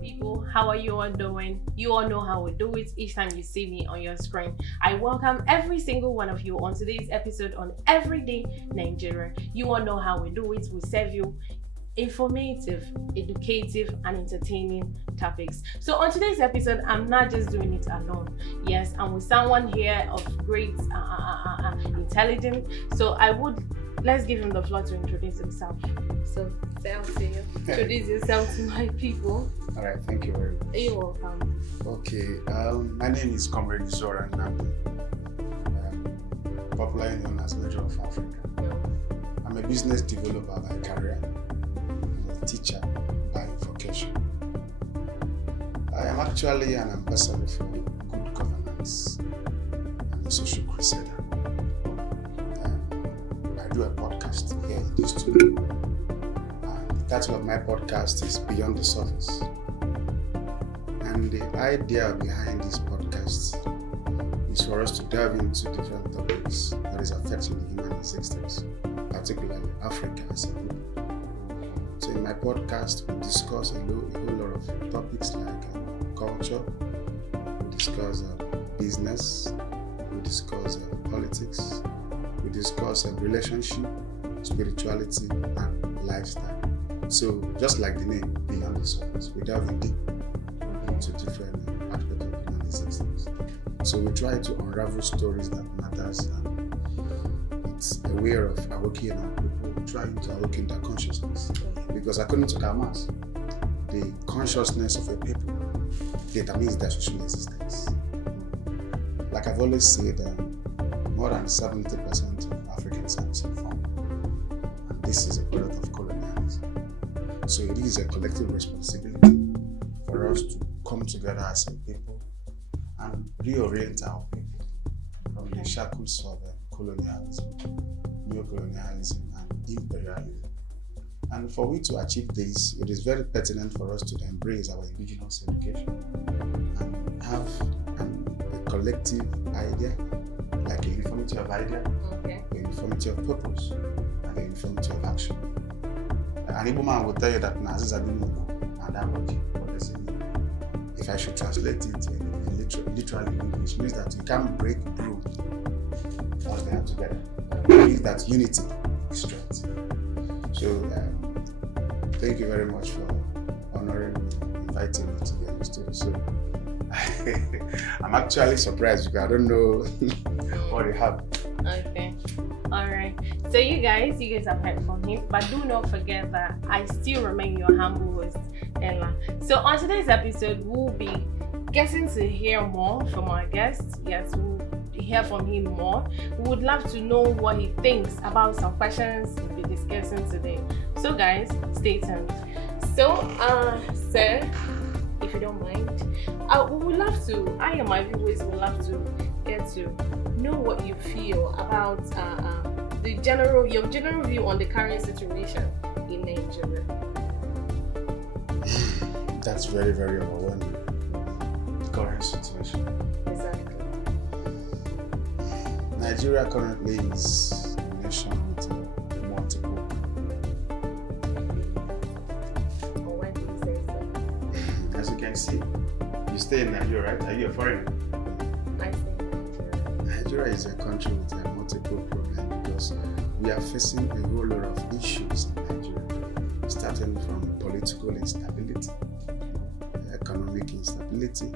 people. How are you all doing? You all know how we do it each time you see me on your screen. I welcome every single one of you on today's episode on Everyday Nigeria. You all know how we do it. We serve you informative, educative, and entertaining topics. So on today's episode, I'm not just doing it alone. Yes, I'm with someone here of great intelligence. So let's give him the floor to introduce himself. So say out to you. Introduce yourself to my people. All right, thank you very much. You're welcome. Okay, my name is Comrade Zora Nnamdi, popularly known as Major of Afrika. I'm a business developer by career and a teacher by vocation. I am actually an ambassador for good governance and a social crusader. I do a podcast here in this studio. The title of my podcast is Beyond the Surface. And the idea behind this podcast is for us to delve into different topics that is affecting the human existence, particularly Africa as a group. So in my podcast, we discuss a whole lot of topics like culture, we discuss business, we discuss politics, we discuss relationship, spirituality, and lifestyle. So just like the name, Beyond the Surface, we delve in deep into different aspects of human existence. So we try to unravel stories that matters, and it's a way of awakening our people, trying to awaken their consciousness. Because according to Kamas, the consciousness of a people determines their social existence. Like I've always said, more than 70% of Africans are misinformed. And this is a product of colonialism. So it is a collective responsibility for us to come together as a people and reorient our people from the shackles of colonialism, neocolonialism, and imperialism. And for we to achieve this, it is very pertinent for us to embrace our indigenous education and have a collective idea, like a uniformity of idea, a uniformity of purpose, and a uniformity of action. An Igbo man will tell you that Nazis are doing and that what does it mean? If I should translate it literally in English, it means that you can't break broom once they are together. It means that unity is strength. So thank you very much for honoring me, inviting me to be on the studio. So I'm actually surprised because I don't know what you have. Okay. Alright. So you guys have heard from him, but do not forget that I still remain your humble host, Ella. So on today's episode, we'll be getting to hear more from our guest. Yes, we'll hear from him more. We would love to know what he thinks about some questions we'll be discussing today. So guys, stay tuned. So, sir, if you don't mind, we would love to, I and my viewers would love to get to know what you feel about your general view on the current situation in Nigeria. That's very, very overwhelming. The current situation. Exactly. Nigeria currently is a nation with multiple. Why do you say so? As you can see, you stay in Nigeria, right? Are you a foreigner? I stay in Nigeria. Nigeria is a country with multiple problems because we are facing a whole lot of issues in Nigeria, starting from political instability, economic instability,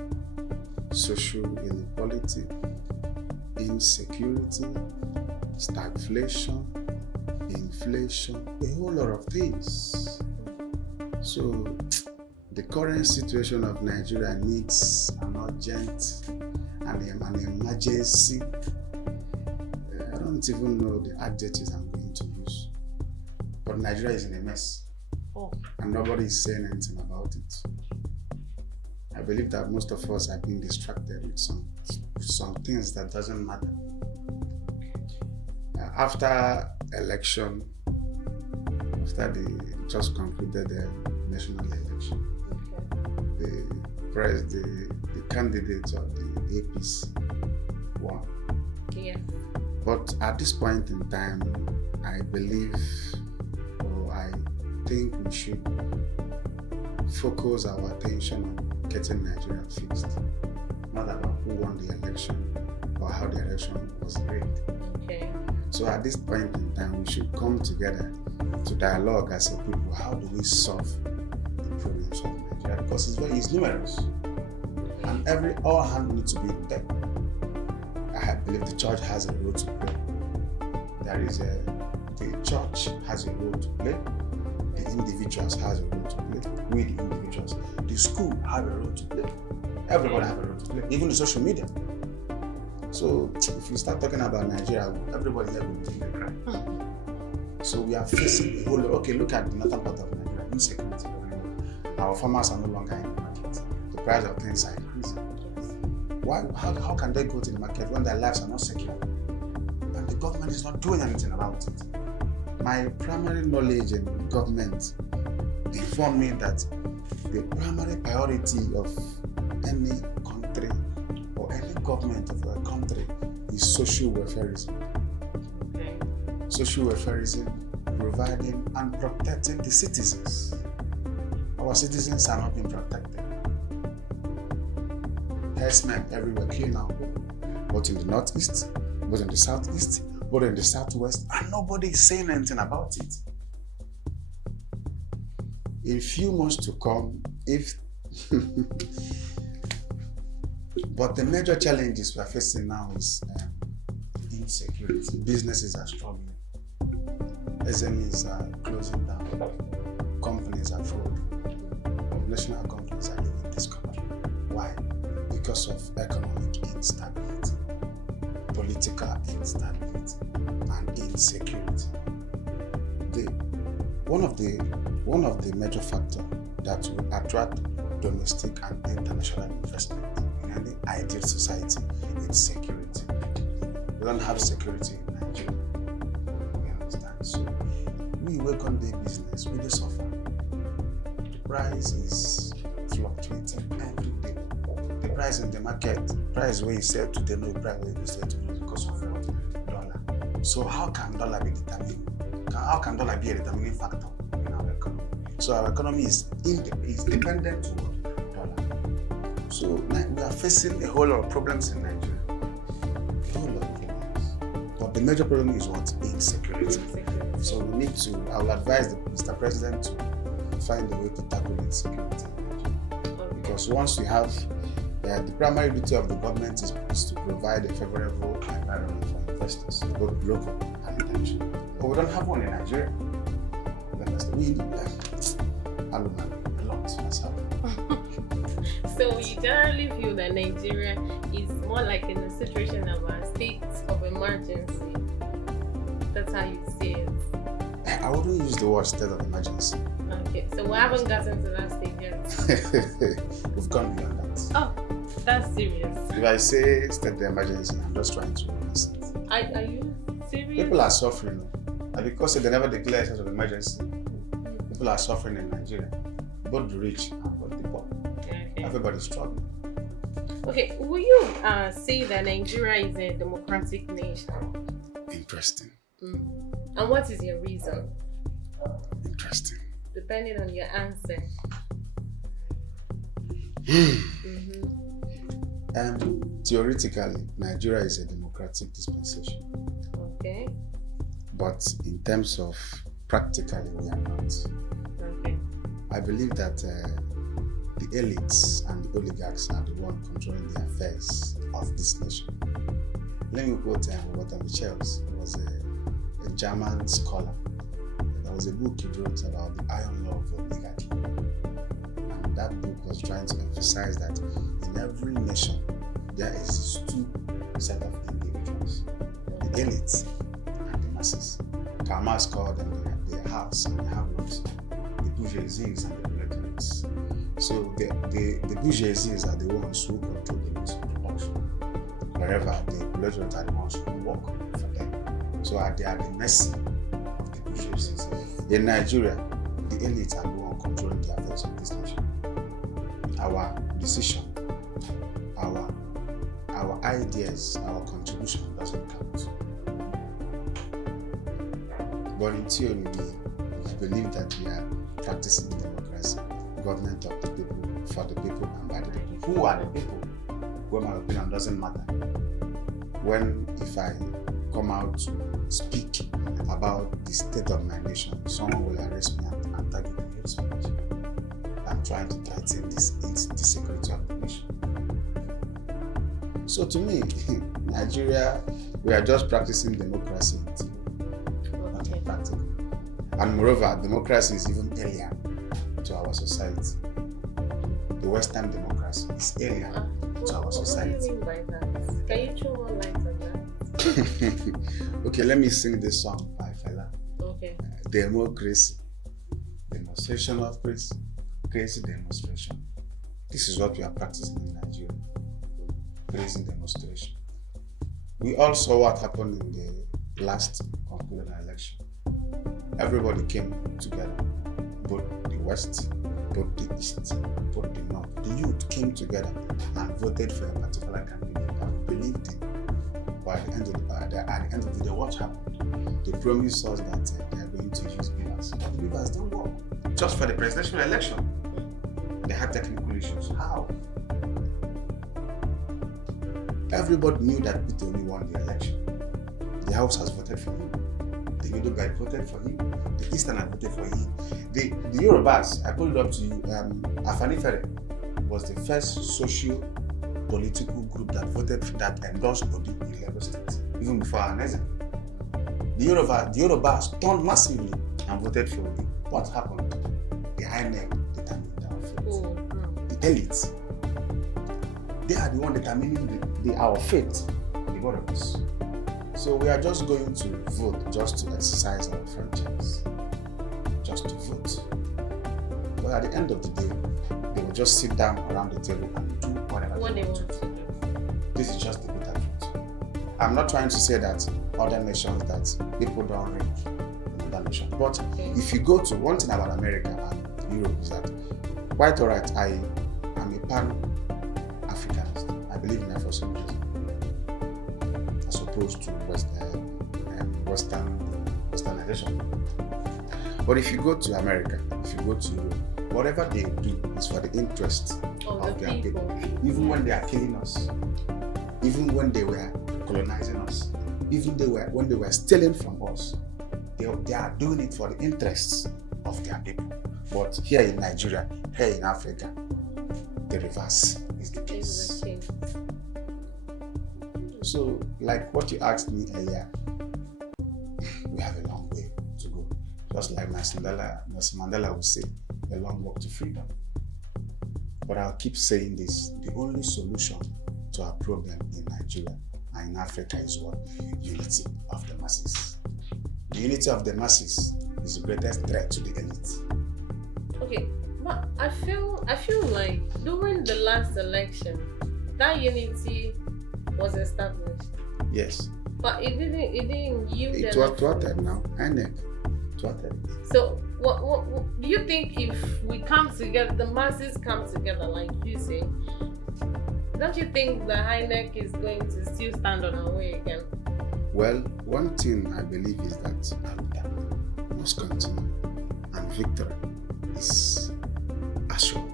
social inequality, insecurity, stagflation, inflation, a whole lot of things. So the current situation of Nigeria needs an urgent and an emergency. I don't even know the adjectives I'm going to use. But Nigeria is in a mess. And nobody is saying anything about it. I believe that most of us have been distracted with some things that doesn't matter. After election, after the just concluded the national election, the candidate of the APC won. Yeah. But at this point in time, I believe, or I think we should focus our attention on getting Nigeria fixed, not about who won the election or how the election was rigged. Okay. So at this point in time, we should come together to dialogue as a people. How do we solve the problems of Nigeria? Because it's numerous, and all hands need to be in deck. I believe the church has a role to play. The church has a role to play. The individuals has a role to play. We, the individuals, the school have a role to play. Everybody have a role to play, even the social media. So if you start talking about Nigeria, everybody there will begin to cry. So we are facing a whole lot. Okay, look at the northern part of Nigeria, insecurity. Our farmers are no longer in the market. The price of things are increasing. Why? How can they go to the market when their lives are not secure? And the government is not doing anything about it. My primary knowledge in government informed me that the primary priority of any country or any government of a country is social welfareism. Okay. Social welfareism, providing and protecting the citizens. Our citizens are not being protected. Herdsmen everywhere killing our people, both in the northeast, both in the southeast, both in the southwest, and nobody is saying anything about it. In few months to come, but the major challenges we are facing now is insecurity. Businesses are struggling. SMEs are closing down. Companies are folding. National companies are leaving this country. Why? Because of economic instability, political instability, and insecurity. One of the major factors that will attract domestic and international investment in any ideal society is security. We don't have security in Nigeria. We understand. So we work on the business, we just suffer. The price is fluctuating every day. The price in the market, price where you sell today, no price where you sell tomorrow because of what? Dollar. So how can dollar be determined? How can dollar be a determining factor in our economy? So our economy is dependent on dollar. So we are facing a whole lot of problems in Nigeria. A whole lot of problems. But the major problem is what? Insecurity. So we need to, I will advise Mr. President to find a way to tackle insecurity in Nigeria. Because once we have, the primary duty of the government is to provide a favorable environment for investors, both local and international. But we don't have one in Nigeria. We a lot has happened. So you generally feel that Nigeria is more like in a situation of a state of emergency. That's how you see it. I wouldn't use the word state of emergency. Okay, so we haven't gotten to that stage yet. We've gone beyond that. Oh, that's serious. If I say state of emergency, I'm just trying to reverse it. Are you serious? People are suffering. And because they never declare a state of emergency, people are suffering in Nigeria. Both the rich and both the poor. Okay. Everybody's struggling. Okay, will you say that Nigeria is a democratic nation? Interesting. And what is your reason? Interesting. Depending on your answer. Theoretically, Nigeria is a democratic dispensation. Okay. But in terms of practically, we are not. Okay. I believe that the elites and the oligarchs are the ones controlling the affairs of this nation. Let me quote Walter Michels. He was a German scholar. There was a book he wrote about the iron law of oligarchy. And that book was trying to emphasize that in every nation, there exists two sets of individuals. The elites and the masses. Karl Marx called them the haves and the have-nots, the bourgeoisies and the proletariats. So the bourgeoisies are the ones who control the means of production, wherever the proletariats are the ones who work for them. So they are the mercy of the bourgeoisies. In Nigeria, the elites are the ones controlling the affairs of this nation. Our decision, our ideas, our contribution doesn't count. But in theory, we believe that we are practicing democracy. government of the people, for the people, and by the people. Who are the people? Well, my opinion doesn't matter. If I come out to speak about the state of my nation, someone will arrest me and target the hate speech. I'm trying to threaten the security of the nation. So to me, Nigeria, we are just practicing democracy until nothing practical. And moreover, democracy is even alien to our society. The Western democracy is alien to our society. What do you mean by that? Can you throw more light on that? Okay, let me sing this song by Fela. Okay. Democracy, demonstration of grace, crazy demonstration. This is what we are practicing in Nigeria. Crazy demonstration. We all saw what happened in the last concluded election. Everybody came together, both the West, both the East, both the North. The youth came together and voted for a particular candidate and believed in. But at the end of the day, what happened? They promised us that they are going to use beavers. But the beavers don't work. Just for the presidential election, they had technical issues. How? Everybody knew that Peter only won the election. The House has voted for him. The Yoruba voted for him. The Eastern had voted for him. The Yorubas, I put it up to you, Afanifere was the first socio-political group that endorsed Odi in Lagos State, even before Aneze. The Yorubas turned massively and voted for Odi. What happened? The INEC determined our fate. The elites, they are the one determining our fate, the both of us. So we are just going to vote just to exercise our franchise, just to vote. But at the end of the day, they will just sit down around the table and do whatever they want to do. This is just the bitter truth. I'm not trying to say that other nations, that people don't read in other nations. But if you go to one thing about America and Europe is that, quite all right, I am a pan-Africanist. I believe in Afro-Centrism as opposed to Westernization. But if you go to America, if you go to Europe, whatever they do is for the interest of their people. Even when they are killing us, even when they were colonizing us, even when they were stealing from us, they are doing it for the interests of their people. But here in Nigeria, here in Africa, the reverse is the case. So, like what you asked me earlier, we have a long way to go. Just like Nelson Mandela would say, a long walk to freedom. But I'll keep saying this, the only solution to our problem in Nigeria and in Africa is what? Unity of the masses. The unity of the masses is the greatest threat to the elite. Okay, but I feel like during the last election, that unity was established. Yes. But it didn't yield. It was thwarted now. INEC thwarted. So what do you think if we come together, the masses come together, like you say, don't you think the INEC is going to still stand on our way again? Well, one thing I believe is that we must continue and victory is assured.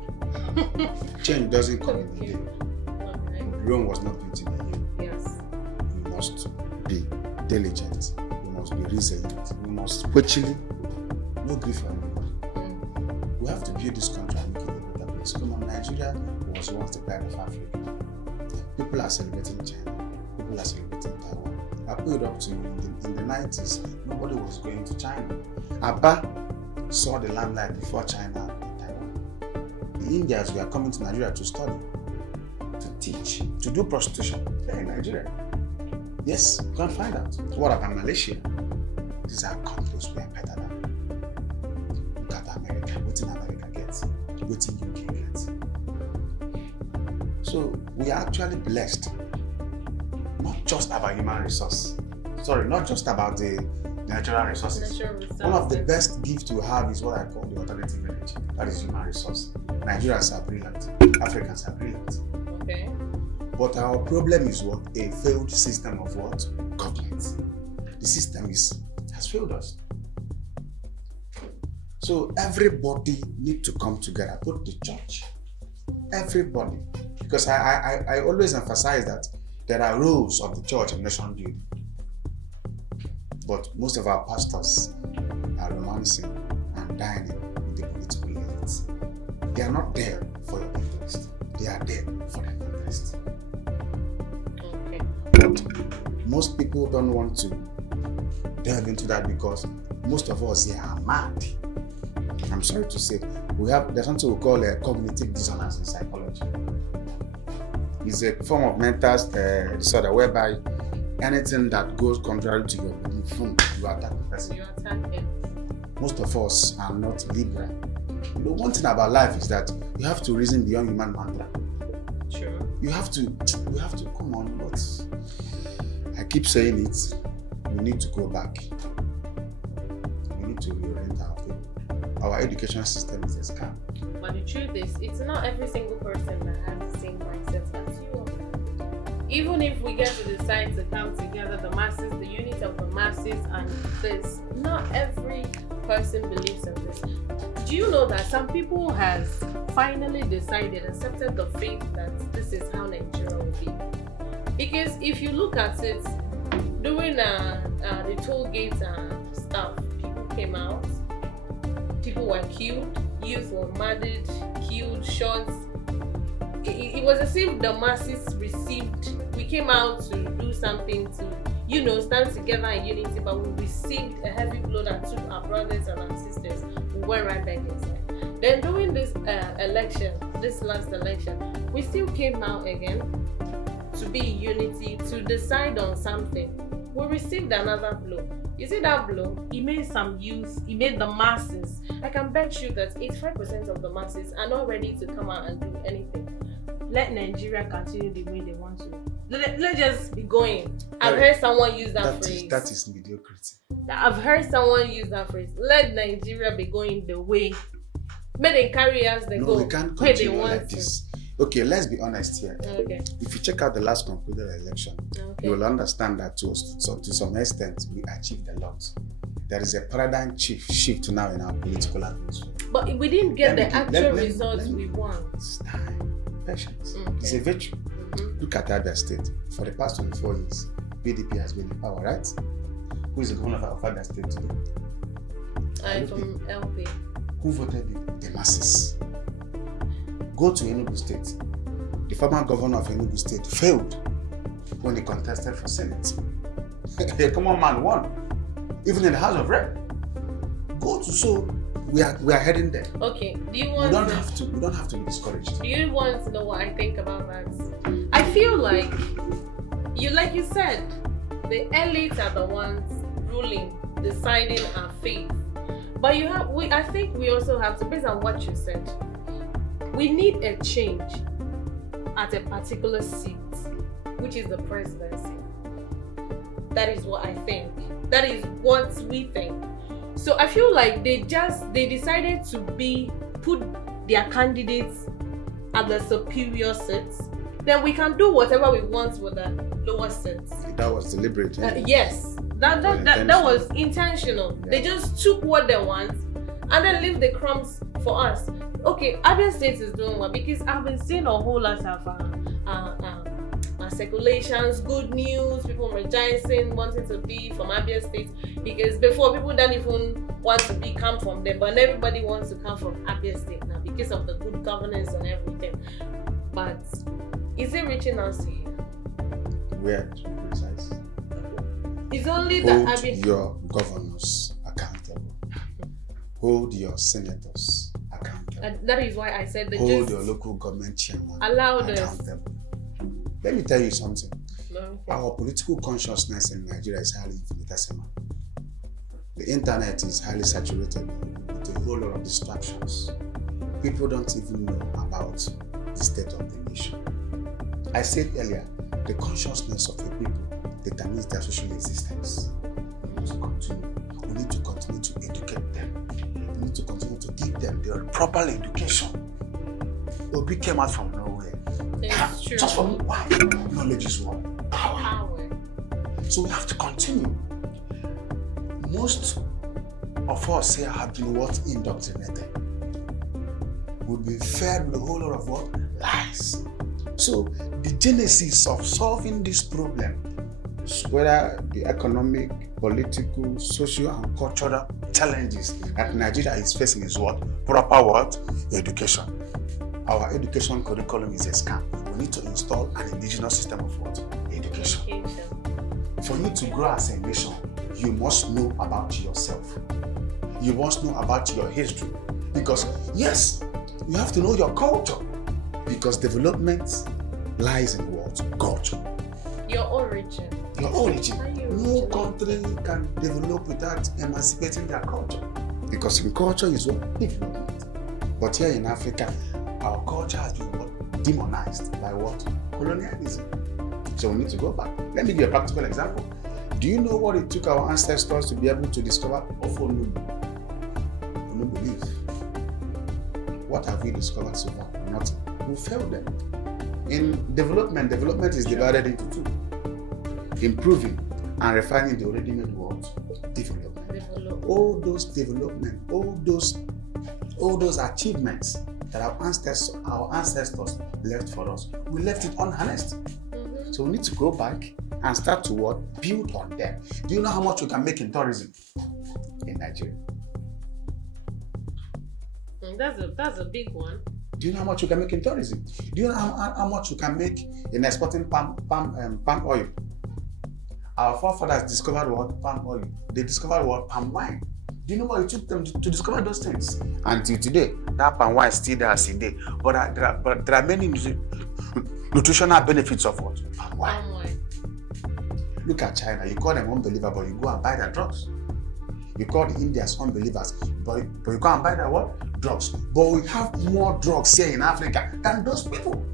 Change doesn't come in a day. Okay. Rome was not built in a year. Yes. We must be diligent. We must be resilient. We must virtually no grief for anybody. We have to build this country and make it a better place. Come on, Nigeria was once the pride of Africa. People are celebrating China. People are celebrating Taiwan. I put it up to you, in the 90s, nobody was going to China. Abba saw the limelight before China and Taiwan. The Indians were coming to Nigeria to study, to teach, to do prostitution. They're in Nigeria. Yes, you can find out. What about Malaysia? These are countries we are better than. Look at America. What in America gets? What in UK gets? So we are actually blessed. Not just about human resource. Sorry, not just about the natural resources. One of the best gifts we have is what I call the alternative energy. That is human resource. Nigerians are brilliant. Africans are brilliant. Okay. But our problem is what? A failed system of what? Government. The system has failed us. So everybody need to come together, both the church, everybody. Because I always emphasize that there are rules of the church and nation building. But most of our pastors are romancing and dining with the political elites. They are not there for your interest. They are there for their interest. Okay. But most people don't want to delve into that because most of us here are mad. I'm sorry to say. There's something we call a cognitive dissonance in psychology. It's a form of mental disorder whereby anything that goes contrary to your belief, you attack the person. You attack it. Most of us are not liberal. One thing about life is that you have to reason beyond human mantra. Sure. You have to come on, but I keep saying it, we need to go back. We need to reorient our people. Our education system is a scam. But the truth is, it's not every single person that has the same mindset as you. Even if we get to decide to come together, the masses, the unit of the masses, and this, not every person believes in this. Do you know that some people has finally decided, accepted the faith that this is how Nigeria will be? Because if you look at it, during the toll gates and stuff, people came out, people were killed, youth were murdered, killed, shot. It was as if the masses we came out to do something to, stand together in unity, but we received a heavy blow that took our brothers and our sisters. We went right back inside. Then during this last election, we still came out again to be in unity, to decide on something. We received another blow. You see that blow? It made some youth, it made the masses. I can bet you that 85% of the masses are not ready to come out and do anything. Let Nigeria continue the way they want to. Let's just be going. I've heard someone use that phrase. That is mediocrity. I've heard someone use that phrase. Let Nigeria be going the way. May they carry us, they go we can't where they continue want like to. this. Okay, let's be honest here. Okay. If you check out the last concluded election, you will understand that to some extent we achieved a lot. There is a paradigm shift now in our political atmosphere. But we didn't get the actual results we want. It's time. Patience. Okay. It's a virtue. Mm-hmm. Look at Abia State. For the past 24 years, PDP has been in power, right? Who is the governor of Abia State today? I'm from LP. Who voted it? The masses. Go to Enugu State. The former governor of Enugu State failed when he contested for Senate. A common man won. Even in the House of Rep. Go to so we are heading there. Okay. We don't have to be discouraged. Do you want to know what I think about that? I feel like you said, the elites are the ones ruling, deciding our fate. But I think we also have to, based on what you said, we need a change at a particular seat, which is the presidency. That is what I think. That is what we think. So I feel like they decided to put their candidates at the superior seats. Then we can do whatever we want with the lower seats. That was deliberate. Yes, that was intentional. Yeah. They just took what they want and then leave the crumbs for us. Okay, Abia State is doing well because I've been seeing a whole lot of circulations, good news, people rejoicing, wanting to be from Abia State, because before people don't even want to come from there, but everybody wants to come from Abia State now because of the good governance and everything. But is it reaching us here? Where to be precise? It's only Hold that Abia. Your governors accountable. Hold your senators accountable. That is why I said hold your local government chairman accountable. Let me tell you something. Okay. Our political consciousness in Nigeria is highly infinitesimal. The internet is highly saturated with a whole lot of distractions. People don't even know about the state of the nation. I said earlier, the consciousness of a people determines their social existence. We need to continue to educate them. We need to continue to give them their proper education. Obi came out from nowhere. It's true. Just from why? Knowledge is what? Power. So we have to continue. Most of us here have been what? Indoctrinated. We've been fed with a whole lot of what? Lies. So the genesis of solving this problem, whether the economic, political, social, and cultural challenges that Nigeria is facing is what? Proper what? Education. Our education curriculum is a scam. We need to install an indigenous system of what? Education. For you to grow as a nation, you must know about yourself. You must know about your history. Because yes, you have to know your culture. Because development lies in what? Culture. Your origin. Your origin. No country can develop without emancipating their culture. Because in culture is what? Development. But here in Africa, our culture has been what? Demonized by what? Colonialism. So we need to go back. Let me give you a practical example. Do you know what it took our ancestors to be able to discover Ofonubu? Onubu leaf. What have we discovered so far? Nothing. We failed them. In development is divided into two. Improving and refining the already made what? Development. All those development, all those achievements that our ancestors left for us, we left it unharnessed. So we need to go back and start to what? Build on them. Do you know how much we can make in tourism in Nigeria? That's a big one. Do you know how much you can make in tourism? Do you know how much you can make in exporting palm oil? Our forefathers discovered what? Palm oil. They discovered what? Palm wine. Do you know what it took them to discover those things? Until today, that palm wine is still there as a day. But there are many nutritional benefits of what? Palm wine. Palm wine. Look at China. You call them unbelievers, but you go and buy their drugs. You call the Indians unbelievers, but you go and buy their what? Drugs. But we have more drugs here in Africa than those people.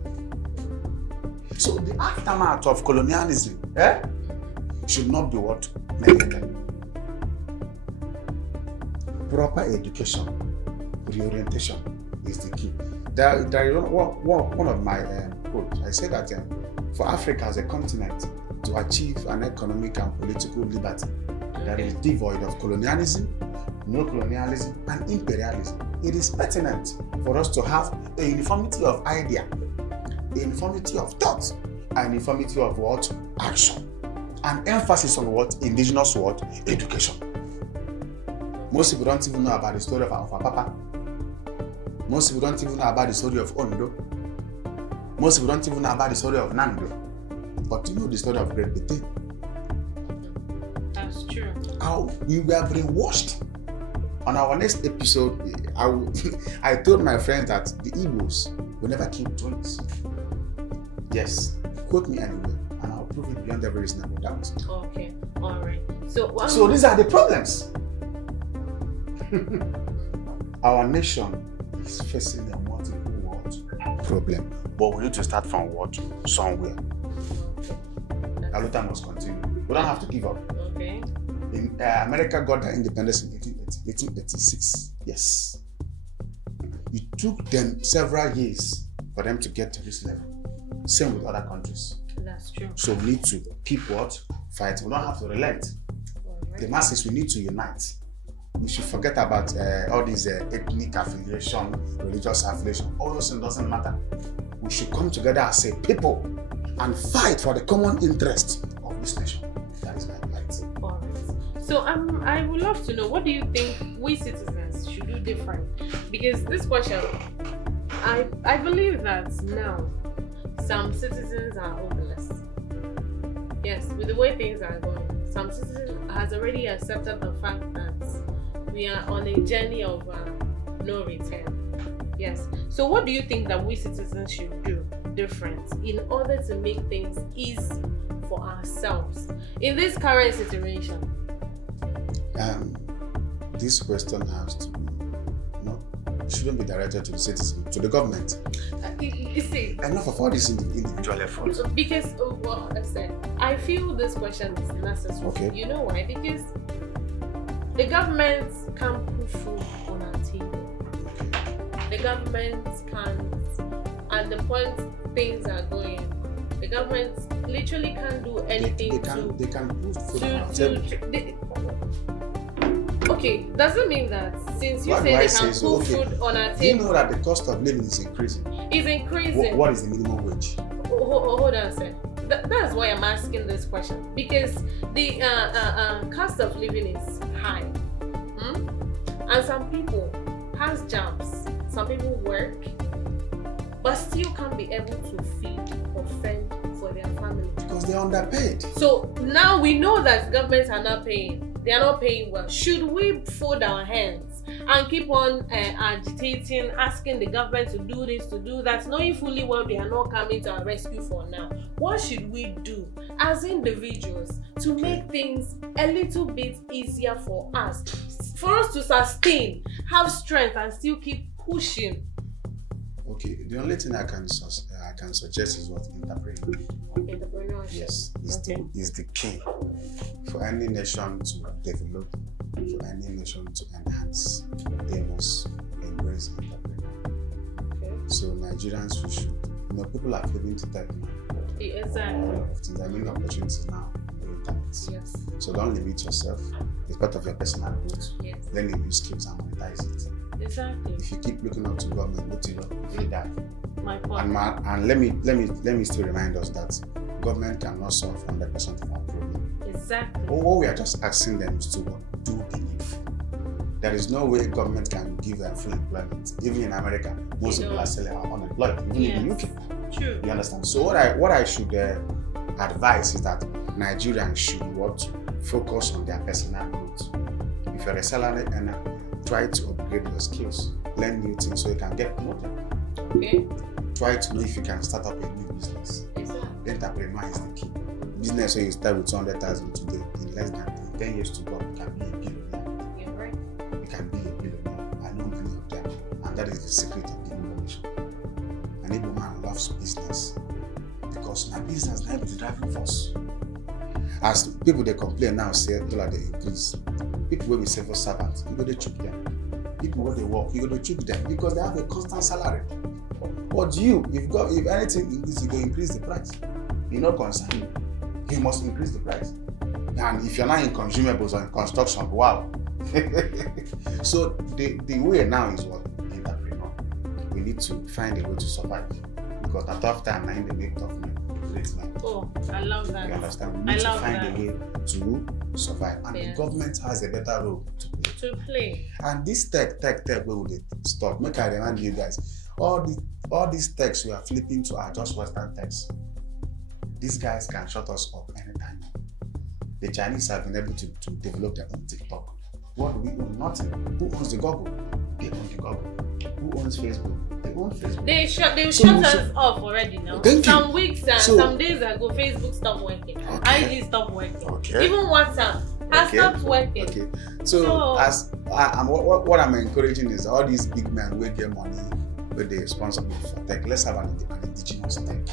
So the aftermath of colonialism should not be what? Neglected. Proper education, reorientation is the key. There is one of my quotes. I say that for Africa as a continent to achieve an economic and political liberty that is devoid of colonialism, neo-colonialism, and imperialism, it is pertinent for us to have a uniformity of idea, a uniformity of thought, and uniformity of what? Action. An emphasis on what? Indigenous what? Education. Most people don't even know about the story of our papa. Most people don't even know about the story of Ondo. Most people don't even know about the story of Nando. But you know the story of Great Britain. That's true. How we were brainwashed. On our next episode, I told my friends that the Igbos will never keep twins. Yes, quote me anyway, and I'll prove it beyond every reasonable doubt. Okay, all right. So these are the problems. Our nation is facing a multiple world problem, but we need to start from what? Somewhere. Aluta must continue. We don't have to give up. Okay. In America got their independence in 1886. Yes. It took them several years for them to get to this level. Same with other countries. That's true. So we need to keep what? Fight. We don't have to relent. Right. The masses, we need to unite. We should forget about all these ethnic affiliation, religious affiliation. All those things doesn't matter. We should come together as a people and fight for the common interest of this nation. That is my plight. All right. So I would love to know, what do you think we citizens should do different? Because this question, I believe that now some citizens are hopeless. Yes, with the way things are going, some citizens has already accepted the fact that we are on a journey of no return. Yes. So what do you think that we citizens should do different in order to make things easy for ourselves in this current situation? This question has to be, shouldn't be directed to the citizen, to the government. You see, enough of all these individual efforts. Because I said, I feel this question is necessary. Okay. You know why? Because the government can't put food on our table. The government can't, at the point things are going, the government literally can't do anything. They can put food on our table. Okay, Does it mean that since you Why do say I they say can so? put Okay. food on our Do you know table, that the cost of living is increasing? it's increasing. What is the minimum wage? Hold on a second. That's why I'm asking this question, because the cost of living is high, and some people has jobs, some people work, but still can't be able to feed or fend for their family Because they're underpaid. So now we know that governments are not paying. They are not paying well. Should we fold our hands and keep on agitating, asking the government to do this, to do that, knowing fully well they are not coming to our rescue for now? What should we do as individuals to make things a little bit easier for us to sustain, have strength, and still keep pushing? Okay, the only thing I can suggest is what Entrepreneurship. Yes, Okay. is the key for any nation to develop, for any nation to enhance. They must embrace entrepreneurship. Okay. So Nigerians, we should, people are failing to tech now. Exactly. A lot of things. There are many opportunities now on the internet. Yes. So don't limit yourself. It's part of your personal growth. Yes. Learn new skills and monetize it. Exactly. If you keep looking up to government, you die. My point. And let me still remind us that government cannot solve 100% of our problem. Exactly. What we are just asking them is to do the needful. There is no way government can give them full employment. Even in America, most people are still unemployed. Even in the UK. True. You understand? So what I should advise is that Nigerians should focus on their personal growth. If you're a salary earner, try to upgrade your skills, learn new things so you can get promoted. Okay. Try to know if you can start up a new business. Exactly. Entrepreneur is the key. Business where you start with 200,000 today, in less than 10 years to go, you can be a billionaire. You're right. You can be a billionaire. I know many of them, and that is the secret of the innovation. An Igbo man loves business because my business now is the driving force. As people they complain now, say dollar they increase. People will be civil servants, you go to choke them. People where they work, you go to choke them because they have a constant salary. But if anything increases, you go increase the price. You're not concerned. You must increase the price. And if you're not in consumables or in construction, wow. So the way now is what entrepreneur. We need to find a way to survive. Because at tough time, now they make tough men. Oh, I love that. You understand? We need to find a way to survive. And the government has a better role to play. And this tech, where will it stop? Make I remind you guys, all these techs we are flipping to are just Western techs. These guys can shut us up anytime. The Chinese have been able to develop their own TikTok. What do we own? Nothing. Who owns the Google? They own the Google. Who owns Facebook? They own Facebook. They shut us off already now. Some weeks and some days ago, Facebook stopped working. Okay. IG stopped working. Okay. Even WhatsApp has stopped working. Okay. So as what I'm encouraging is all these big men will get money where they responsible for tech. Let's have an indigenous tech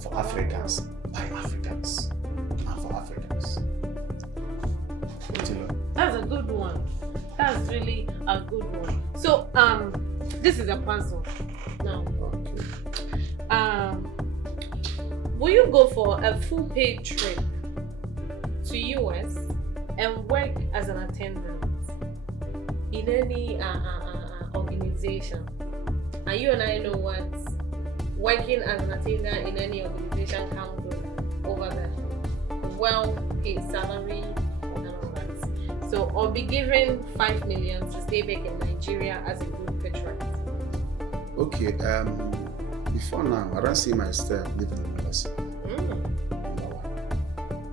for Africans, by Africans, and for Africans. That's a good one. That's really a good one. So this is a puzzle now. Okay. Will you go for a full paid trip to US and work as an attendant in any organization? And you and I know what working as an attendant in any organization comes with over there. Well-paid salary and all that. So, or be given 5 million to stay back in Nigeria as a group patriot. Okay. Before now, I don't see myself living in USA.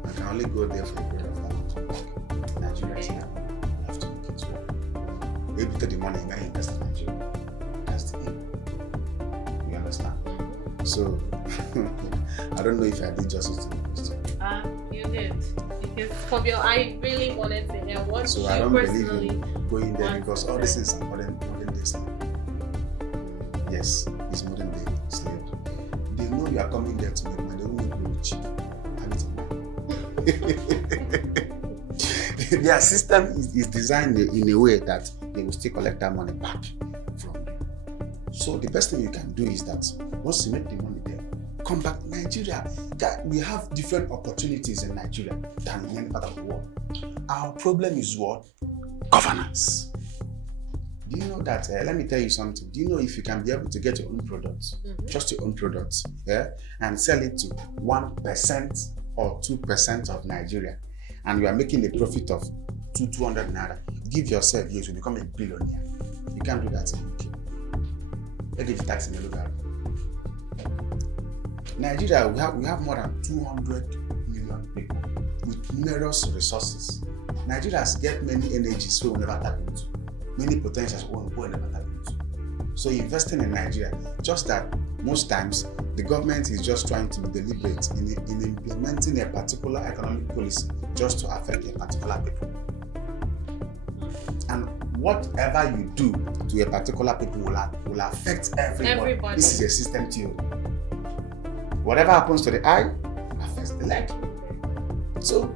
I can only go there for a period of time and come back. Nigeria is now. You have to make it work. Maybe take the money and invest in Nigeria. That's the aim. You understand? So, I don't know if I did justice to the question. You did. Because I really wanted to hear what so you I don't personally believe in going there because all these things are modern day slavery. Yes, it's modern day slavery. They know you are coming there to make money. They don't want you rich. Their system is designed in a way that they will still collect that money back from you. So the best thing you can do is that once you make the money there, come back to Nigeria. We have different opportunities in Nigeria than in any part of the world. Our problem is what? Governance. Do you know that, let me tell you something. Do you know if you can be able to get your own products, just your own products, and sell it to 1% or 2% of Nigeria, and you are making a profit of 200 naira, give yourself years to become a billionaire. You can't do that in UK. They give you tax in the local. Nigeria, we have more than 200 million people with numerous resources. Nigerians get many energies we will never tap into, many potentials we will never tap into. So investing in Nigeria, just that most times the government is just trying to be deliberate in implementing a particular economic policy just to affect a particular people. And whatever you do to a particular people will affect everybody. This is a system theory. Whatever happens to the eye affects the leg. So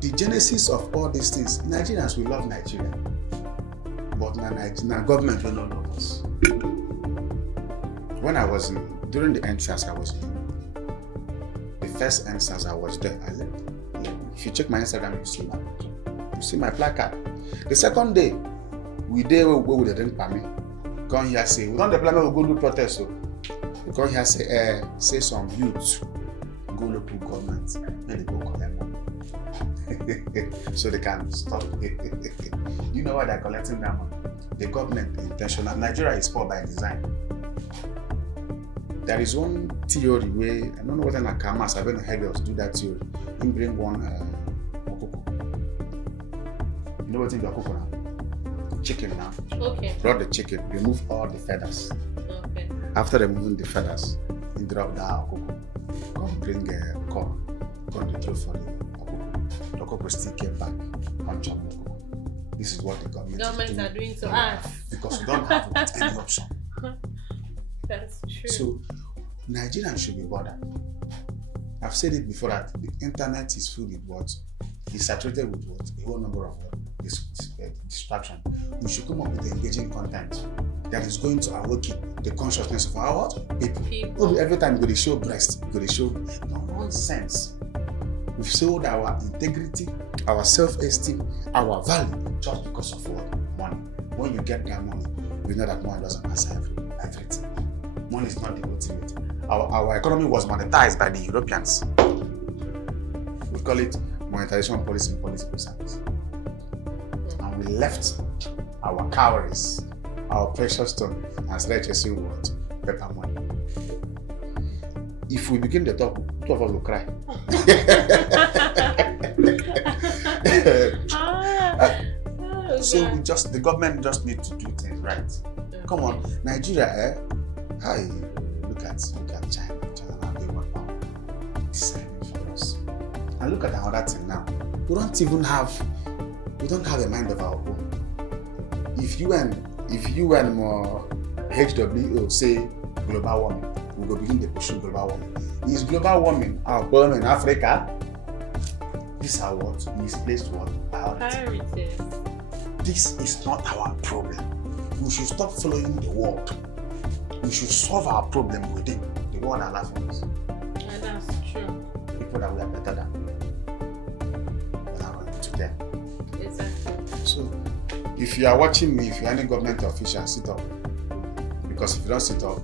the genesis of all these things, Nigerians will love Nigeria, but Nigerian government will not love us. When I was during the NSAS, I was in the first NSAS I was there. I left. If you check my Instagram, you see my placard. The second day, we there we go with the drink permit. Come here say, we don't the plan we go do protest. So we come here say some youths go local government, then they go collect money. So they can stop. You know why they're collecting that money? The government intentional. Nigeria is poor by design. There is one theory where, I don't know whether Nakamas, I've been Hegels do that theory. You bring one okoko. You know what in the okoko now? Chicken now. Okay. Brought the chicken, remove all the feathers. Okay. After removing the feathers, you drop the okoko. Come bring corn. Come the throw for the okoko. The okoko still came back. Come chop the okoko. This is what the government are doing to us. Because we don't have any option. That's true. So Nigerians should be bothered. I've said it before that the internet is filled with what? It's saturated with what? A whole number of distraction. We should come up with engaging content that is going to awaken the consciousness of our what? People. Every time we go to show breast, we go to show nonsense. We've sold our integrity, our self-esteem, our value just because of what? Money. When you get that money, we know that money doesn't answer everything. Money is not the ultimate. Our economy was monetized by the Europeans. We call it monetization policy and political science. And we left our cowries, our precious stone, and started chasing what? Paper money. If we begin to talk, two of us will cry. So the government just need to do things right. Come on, Nigeria, hi, look at China. China now they want power deciding for us. And look at another thing now. We don't have a mind of our own. If you and more HWO say global warming, we will begin to pursue global warming. Is global warming our problem in Africa? These are what misplaced priorities. This is not our problem. We should stop following the world. We should solve our problem within. The world are laughing at us. And that's true. People that we are better than are going to them. Exactly. So, if you are watching me, if you're any government official, sit up. Because if you don't sit up,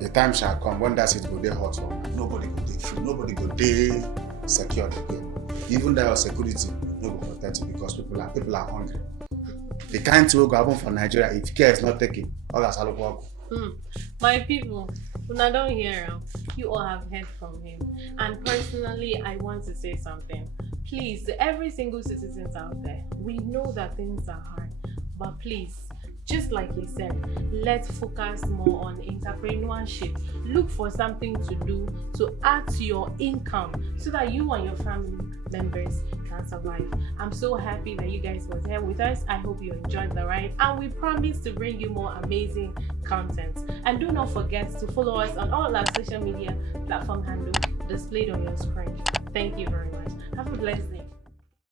the time shall come when that seat go there hot for nobody go there free, nobody go there secure again. Even that security, no go protect you because people are hungry. The kind to go happen for Nigeria if care is not taken. Others are work. My people, when I don't hear him, you all have heard from him. And personally, I want to say something. Please, every single citizen out there, we know that things are hard, but please, just like he said, let's focus more on entrepreneurship. Look for something to do to add to your income so that you and your family members can survive. I'm so happy that you guys were here with us. I hope you enjoyed the ride, and we promise to bring you more amazing content. And do not forget to follow us on all our social media platform handle displayed on your screen. Thank you very much. Have a blessed day.